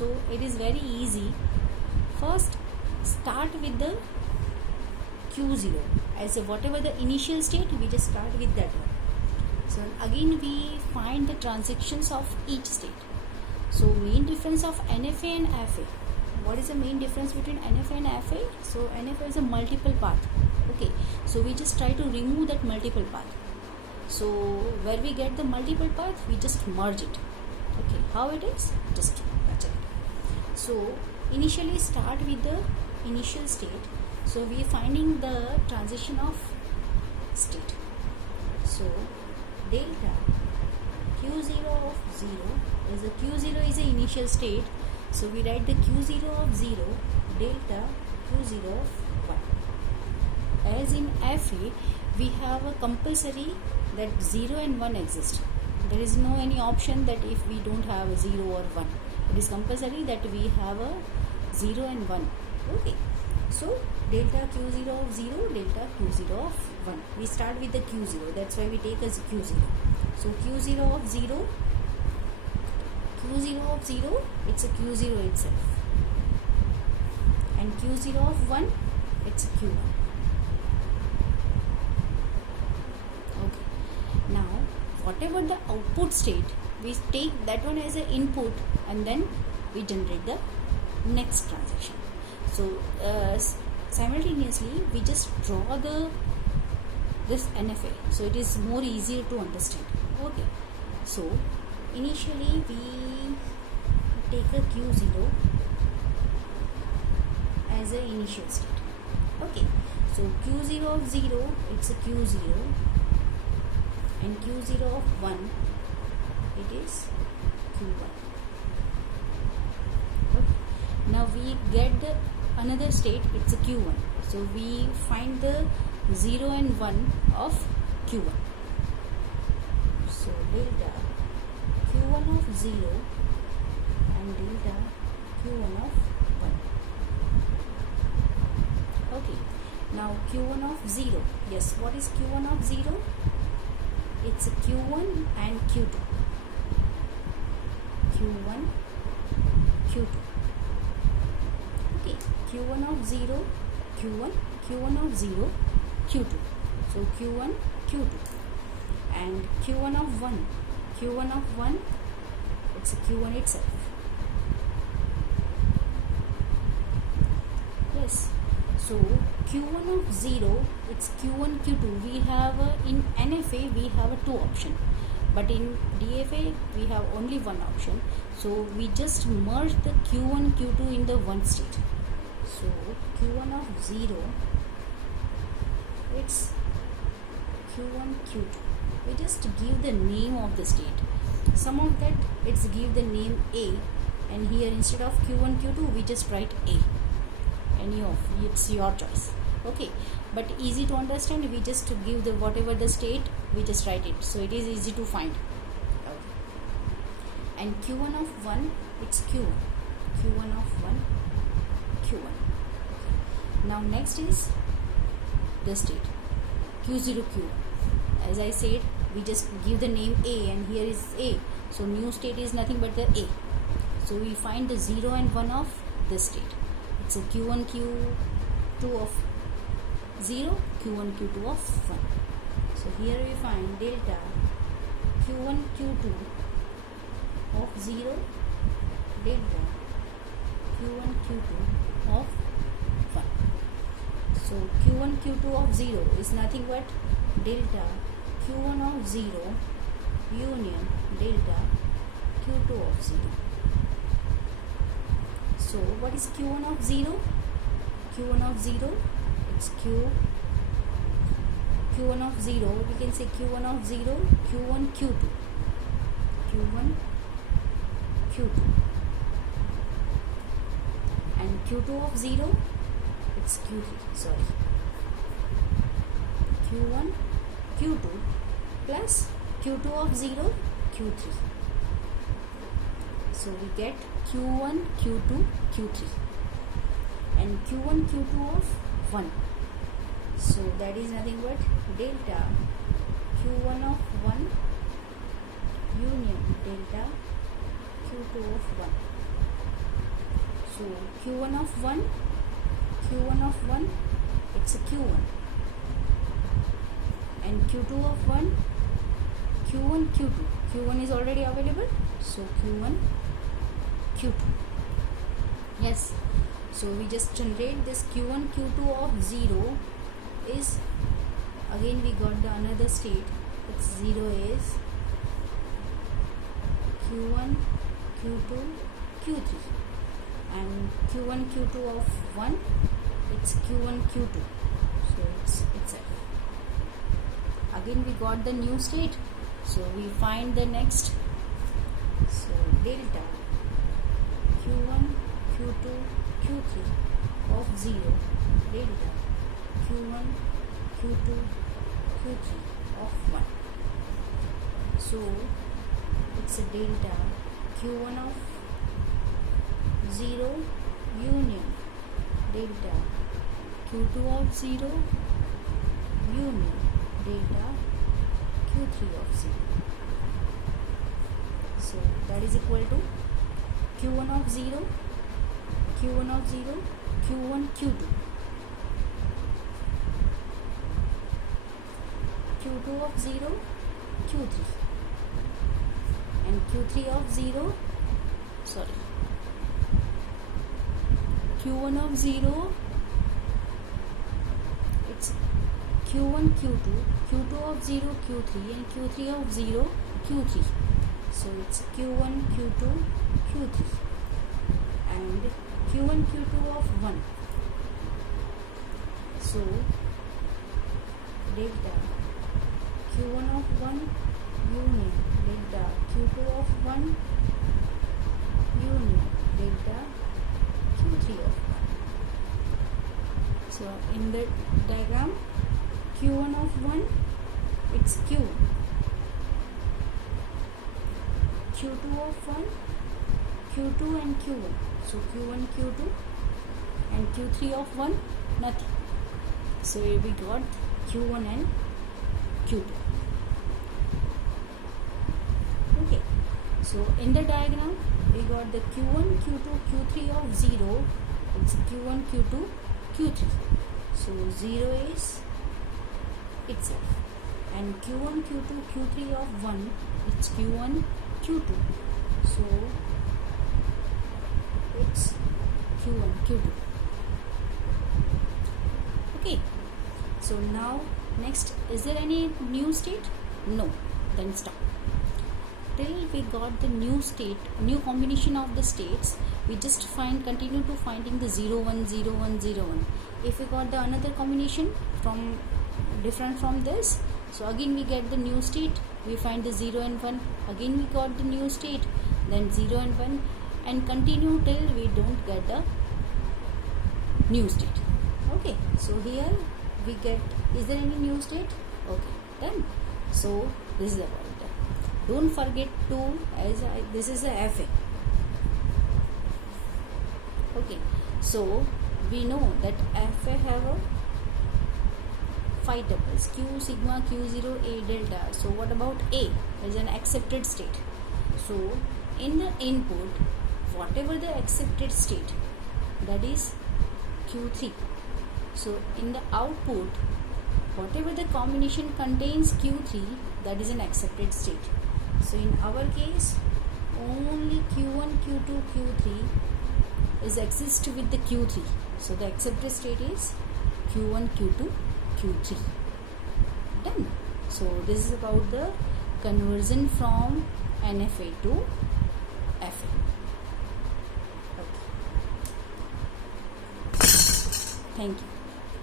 So it is very easy. First start with the Q0 as a whatever the initial state, we just start with that one. So again we find the transactions of each state. So main difference of NFA and FA. What is the main difference between NFA and FA? So NFA is a multiple path. Okay, so we just try to remove that multiple path. So where we get the multiple path, we just merge it. Okay, how it is? Just check it. So initially start with the initial state. So we are finding the transition of state. So delta Q0 of 0 is a Q0 is the initial state. So we write the Q0 of 0 delta Q0 of 1. As in FA, we have a compulsory that 0 and 1 exist. There is no any option that if we don't have a 0 or 1. It is compulsory that we have a 0 and 1. Okay. So delta Q0 of 0, delta Q0 of 1. We start with the Q0. That's why we take as Q0. So Q0 of 0, it's a Q0 itself. And Q0 of 1, it's a Q1. Okay. Now, whatever the output state, we take that one as an input and then we generate the next transaction. So simultaneously we just draw this NFA, so it is more easier to understand. Okay, so initially we take a Q0 as an initial state. Okay, so Q0 of 0, it's a Q0, and Q0 of 1, it is Q1. Okay. Now we get the another state, it's a Q1. So we find the 0 and 1 of Q1. So delta Q1 of 0 and delta Q1 of 1. Okay. Now Q1 of 0. Yes, what is Q1 of 0? It's a Q1 and Q2. Q1, Q2. Okay, Q1 of 0, Q1, Q1 of 0, Q2. So Q1, Q2. And Q1 of 1, Q1 of 1, it's a Q1 itself. Yes. So Q1 of 0, it's Q1, Q2. We have in NFA we have a 2 option, but in DFA we have only 1 option. So we just merge the Q1, Q2 in the one state. So Q1 of 0, it's Q1, Q2. We just give the name of the state. Some of that it's give the name A, and here instead of Q1, Q2 we just write A. Any of it's your choice. Okay, but easy to understand, we just give the whatever the state, we just write it, so it is easy to find. Okay. And Q1 of 1, it's Q1, Q1 of 1, Q1. Okay. Now next is the state Q0, Q1. As I said, we just give the name A, and here is A, so new state is nothing but the A. So we find the 0 and 1 of this state. It's a Q1, Q2 of 0, Q1, Q2 of 1. So here we find delta Q1, Q2 of 0, delta Q1, Q2 of 1. So Q1, Q2 of 0 is nothing but delta Q1 of 0 union delta Q2 of 0. So what is Q1 of 0? Q1 of 0, it's Q1 of 0, we can say Q1 of 0, Q1, Q2. Q1, Q2. And Q2 of 0, it's Q3, sorry. Q1, Q2 plus Q2 of 0, Q3. So we get Q1, Q2, Q3 and Q1, Q2 of 1. So that is nothing but delta Q1 of 1 union delta Q2 of 1. So q1 of 1, it's a q1, and q2 of 1, q1 is already available, so q1, q2. Yes, so we just generate this q1, q2 of 0 is, again we got the another state, it's 0 is q1, q2, q3, and q1, q2 of 1, it's q1, q2, so it's itself. Again we got the new state, so we find the next, so delta q1, q2, q3 of 0, delta q1, q2, q3 of 1. So it's a delta q1 of 0 union delta q2 of 0 union delta q3 of 0. So that is equal to q1 of 0, q1 of 0, q1, q2, q2 of 0, q3, and q3 of 0, sorry, q1 of 0, it's q1, q2, q2 of 0, q3, and q3 of 0, q3. So it's q1, q2, q3, and q1, q2 of 1. So delta q1 of 1 union delta q2 of 1 union delta q3 of 1. So in the diagram, q1 of 1, it's q1, q2 of 1, q2 and q1, so q1, q2, and q3 of 1, nothing. So we got q1 and q2. Okay, so in the diagram we got the q1, q2, q3 of 0, it's q1, q2, q3. So 0 is itself, and q1, q2, q3 of 1, it's q1, q2. So it's q1, q2. Okay, so now next, is there any new state? No, then stop. Till we got the new state, new combination of the states, we just continue to finding the 0 1 0 1 0 1. If we got the another combination from different from this, so again we get the new state, we find the 0 and 1, again we got the new state, then 0 and 1, and continue till we don't get the new state. Okay, so here we get, is there any new state? Okay, done. So this is about that. Don't forget to, this is a FA. Okay, so we know that FA have a 5 tuples, q sigma, q0, a delta. So what about a? Is an accepted state. So in the input, whatever the accepted state, that is q3. So in the output, whatever the combination contains q3, that is an accepted state. So in our case, only q1, q2, q3 is exist with the q3. So the accepted state is q1, q2, q3. Done. So this is about the conversion from NFA to FA. Okay. Thank you.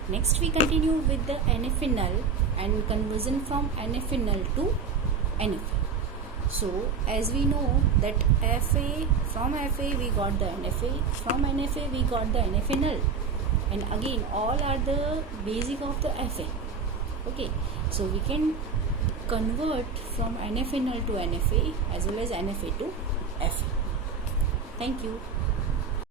Next we continue with the NFA null and conversion from NFA null to NFA. So as we know that from FA we got the NFA, from NFA we got the NFA null, and again all are the basic of the FA. Okay, so we can convert from NFA null to NFA as well as NFA to FA. Thank you.